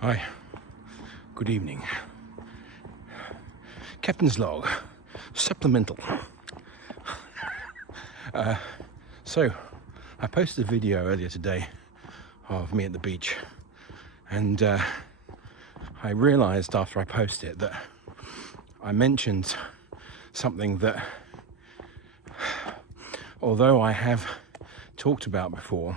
Hi, good evening. Captain's log, supplemental. So, I posted a video earlier today of me at the beach, and I realised after I posted it that I mentioned something that, although I have talked about before,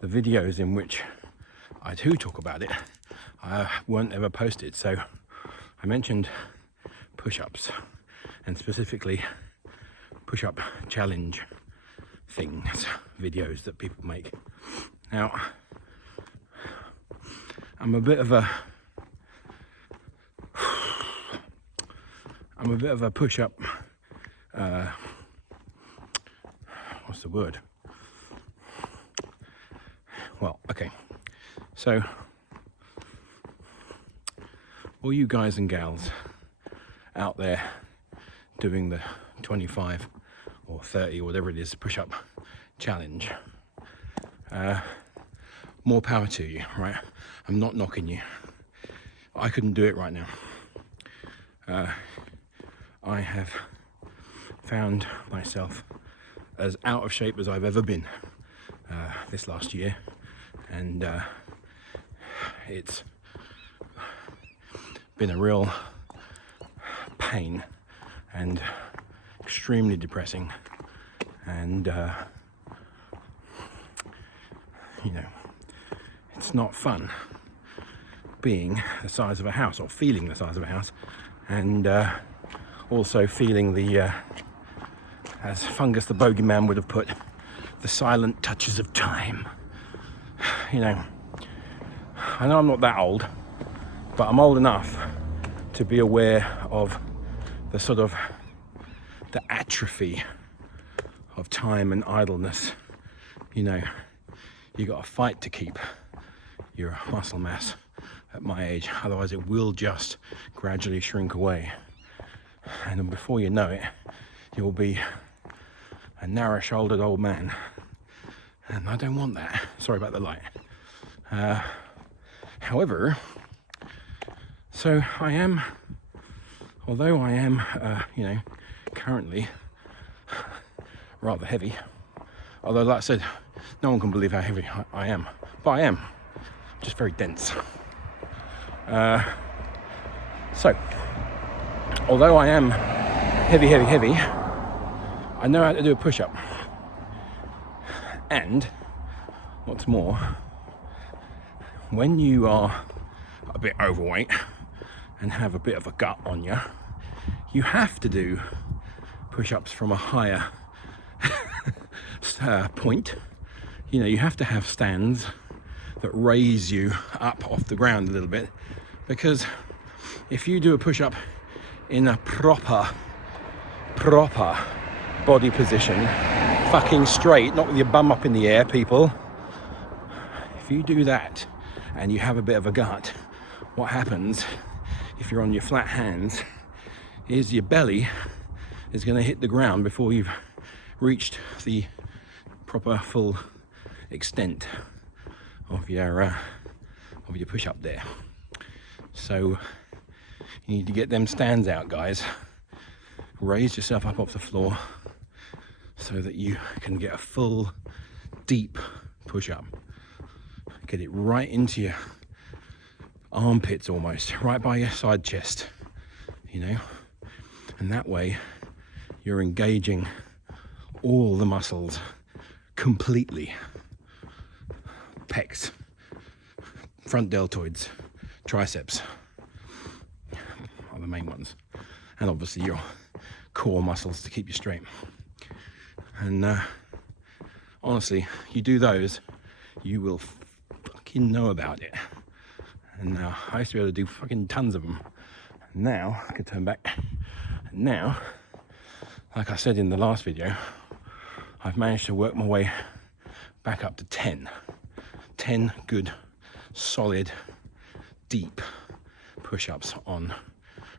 the videos in which I do talk about it weren't ever posted. So I mentioned push-ups, and specifically push-up challenge things, videos that people make. Now, I'm a bit of a push-up, what's the word? Well, okay, so all you guys and gals out there doing the 25 or 30 or whatever it is push-up challenge, more power to you, right? I'm not knocking you. I couldn't do it right now. I have found myself as out of shape as I've ever been this last year, and it's been a real pain and extremely depressing, and you know, it's not fun being the size of a house, or feeling the size of a house, and also feeling the as Fungus the Bogeyman would have put, the silent touches of time. You know, I know I'm not that old, but I'm old enough to be aware of the sort of the atrophy of time and idleness. You know, you got to fight to keep your muscle mass at my age, otherwise it will just gradually shrink away, and then before you know it, you'll be a narrow-shouldered old man, and I don't want that. Sorry about the light. However, so I am, although I am, you know, currently rather heavy, although like I said, no one can believe how heavy I am, but I am just very dense. So, although I am heavy, I know how to do a push-up. And what's more, when you are a bit overweight and have a bit of a gut on you, you have to do push-ups from a higher point. You know, you have to have stands that raise you up off the ground a little bit, because if you do a push-up in a proper body position, fucking straight, not with your bum up in the air, people, if you do that and you have a bit of a gut, what happens if you're on your flat hands is your belly is going to hit the ground before you've reached the proper full extent of your push-up there. So you need to get them stands out, guys. Raise yourself up off the floor so that you can get a full deep push-up. Get it right into your armpits, almost right by your side chest, you know, and that way you're engaging all the muscles completely. Pecs, front deltoids, triceps are the main ones, and obviously your core muscles to keep you straight. And honestly, you do those, you will fucking know about it. And I used to be able to do fucking tons of them. Now I can turn back. Now, like I said in the last video, I've managed to work my way back up to 10 good, solid, deep push-ups on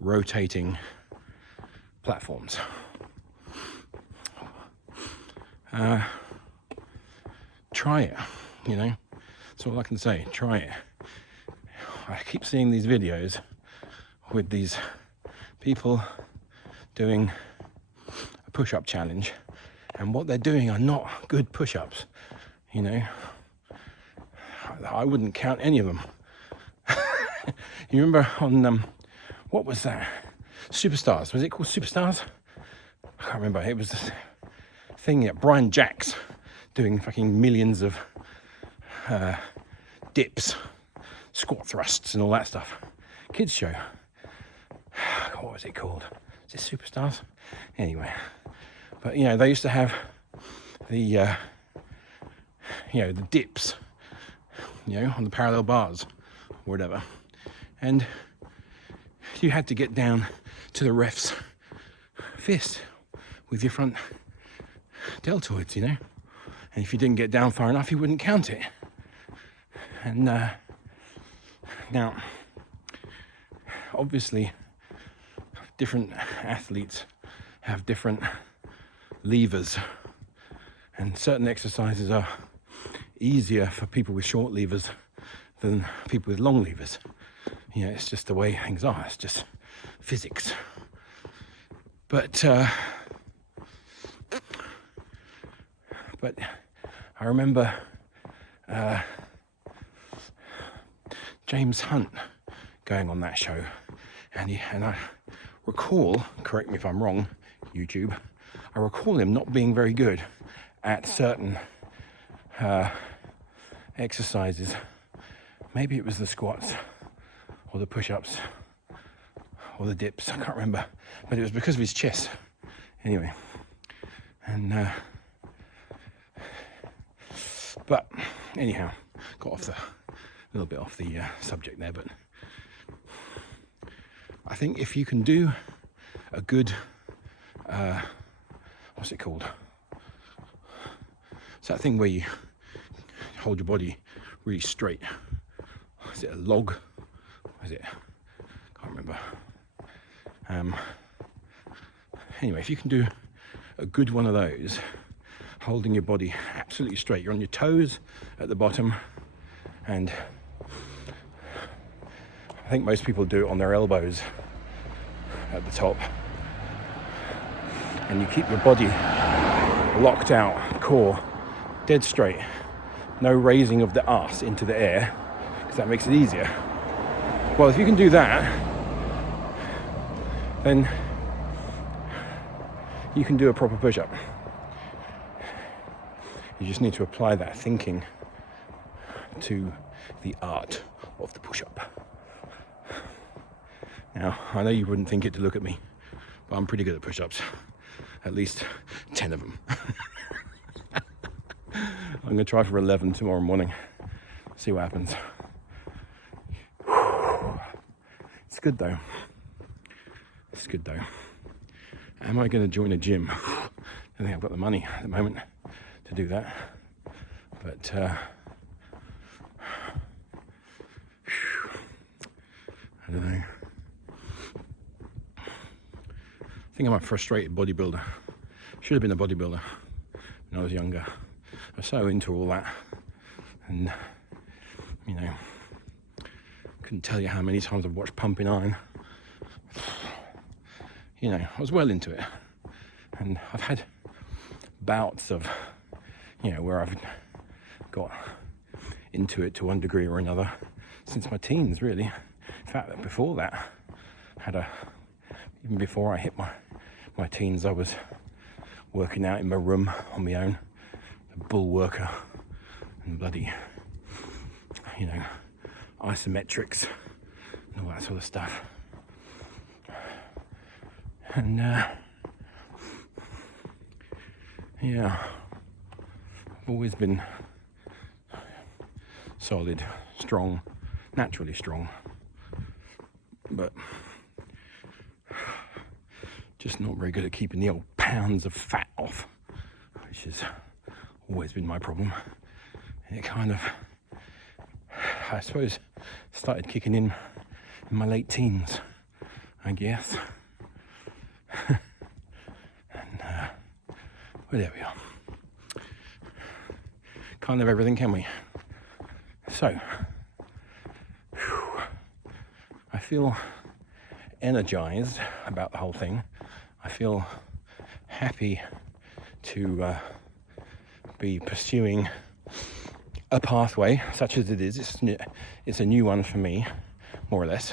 rotating platforms. Try it, you know. That's all I can say. Try it. I keep seeing these videos with these people doing a push-up challenge, and what they're doing are not good push-ups. You know, I wouldn't count any of them. You remember on what was that? Superstars. Was it called Superstars? I can't remember. It was this thing that Brian Jacks doing fucking millions of dips, squat thrusts and all that stuff. Kids show. What was it called? Is it Superstars? Anyway, but you know, they used to have the you know, the dips, you know, on the parallel bars or whatever, and you had to get down to the ref's fist with your front deltoids, you know, and if you didn't get down far enough, you wouldn't count it. And now, obviously, different athletes have different levers, and certain exercises are easier for people with short levers than people with long levers. You know, it's just the way things are. It's just physics. But I remember James Hunt going on that show, and I recall, correct me if I'm wrong, YouTube, I recall him not being very good at certain exercises. Maybe it was the squats or the push-ups or the dips, I can't remember, but it was because of his chest anyway. And but anyhow, got off a little bit off the subject there, but I think if you can do a good what's it called, it's that thing where you hold your body really straight. Is it a log? Is it? Can't remember. Anyway, if you can do a good one of those, holding your body absolutely straight, you're on your toes at the bottom, and I think most people do it on their elbows at the top, and you keep your body locked out, core dead straight, no raising of the arse into the air, because that makes it easier. Well, if you can do that, then you can do a proper push-up. You just need to apply that thinking to the art of the push-up. Now, I know you wouldn't think it to look at me, but I'm pretty good at push-ups. At least 10 of them. I'm going to try for 11 tomorrow morning. See what happens. It's good though. It's good though. Am I going to join a gym? I don't think I've got the money at the moment to do that. But I don't know. I think I'm a frustrated bodybuilder. Should have been a bodybuilder when I was younger. I was so into all that, and you know, couldn't tell you how many times I've watched Pumping Iron. You know, I was well into it, and I've had bouts of, you know, where I've got into it to one degree or another since my teens, really. In fact, before that, even before I hit my teens, I was working out in my room on my own, a bull worker, and bloody, you know, isometrics and all that sort of stuff. And yeah, I've always been solid, strong, naturally strong, but just not very good at keeping the old pounds of fat off, which has always been my problem. And it kind of, I suppose, started kicking in my late teens, I guess. And well, there we are. Can't have everything, can we? So, I feel energized about the whole thing. I feel happy to be pursuing a pathway such as it is. It's a new one for me, more or less.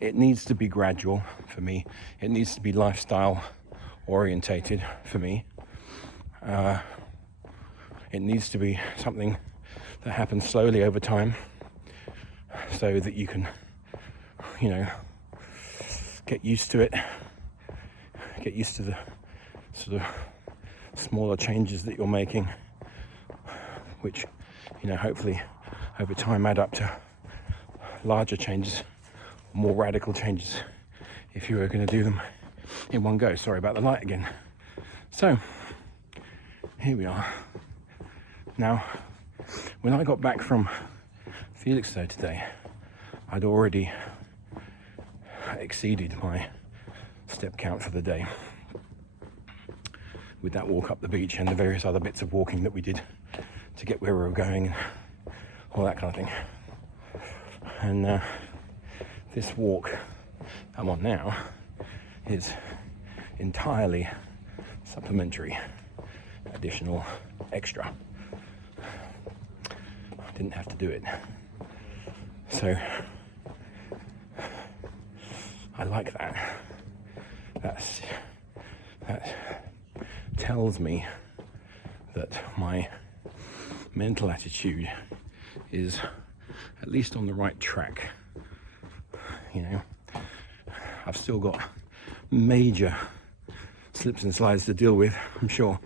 It needs to be gradual for me. It needs to be lifestyle orientated for me. It needs to be something that happens slowly over time, so that you can, get used to it, get used to the sort of smaller changes that you're making, which, hopefully over time add up to larger changes, more radical changes, if you were going to do them in one go. Sorry about the light again. So, here we are. Now, when I got back from Felixstowe today, I'd already exceeded my step count for the day with that walk up the beach and the various other bits of walking that we did to get where we were going and all that kind of thing. And this walk I'm on now is entirely supplementary, additional, extra. I didn't have to do it. So I like that. That tells me that my mental attitude is at least on the right track. I've still got major slips and slides to deal with, I'm sure,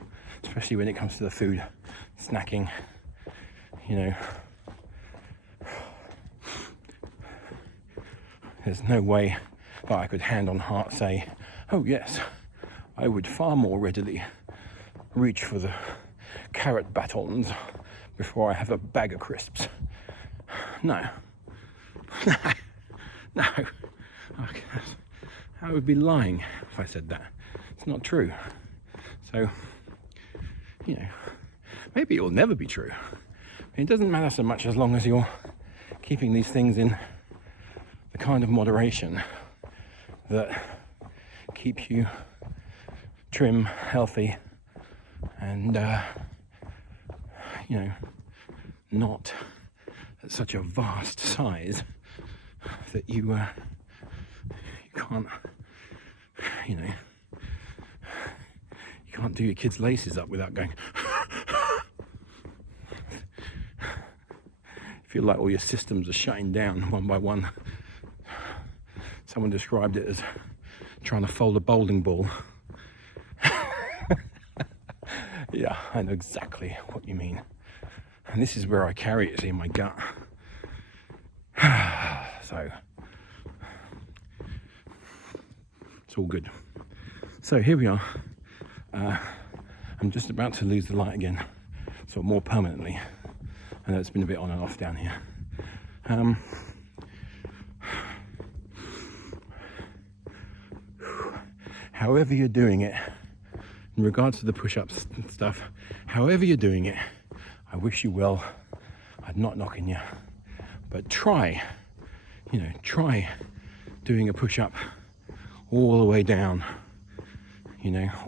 especially when it comes to the food, snacking, There's no way that I could hand on heart say, oh yes, I would far more readily reach for the carrot batons before I have a bag of crisps. No. No. I would be lying if I said that. It's not true. So, maybe it will never be true. It doesn't matter so much as long as you're keeping these things in the kind of moderation that keep you trim, healthy, and not at such a vast size that you can't, you can't do your kids' laces up without going. Feel like all your systems are shutting down one by one. Someone described it as trying to fold a bowling ball. Yeah, I know exactly what you mean. And this is where I carry it, in my gut. So, it's all good. So here we are. I'm just about to lose the light again, so more permanently. I know it's been a bit on and off down here. However you're doing it, in regards to the push-ups and stuff, however you're doing it, I wish you well. I'm not knocking you, but try doing a push-up all the way down,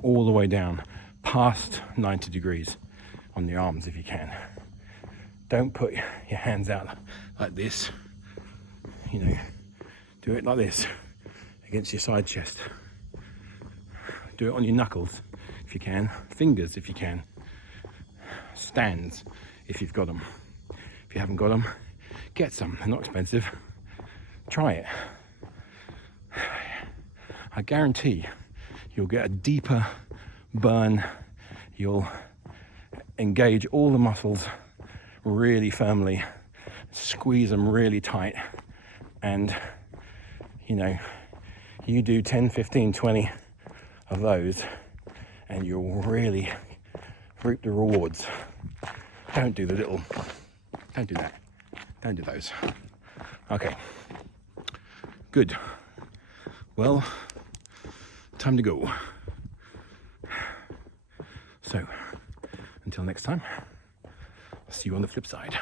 all the way down, past 90 degrees on the arms if you can. Don't put your hands out like this, do it like this against your side chest. Do it on your knuckles if you can, fingers if you can, stands if you've got them. If you haven't got them, get some, they're not expensive. Try it. I guarantee you'll get a deeper burn, you'll engage all the muscles really firmly, squeeze them really tight, and you do 10, 15, 20 of those and you'll really reap the rewards. Don't do that, don't do those. Okay, good. Well, time to go. So Until next time, see you on the flip side.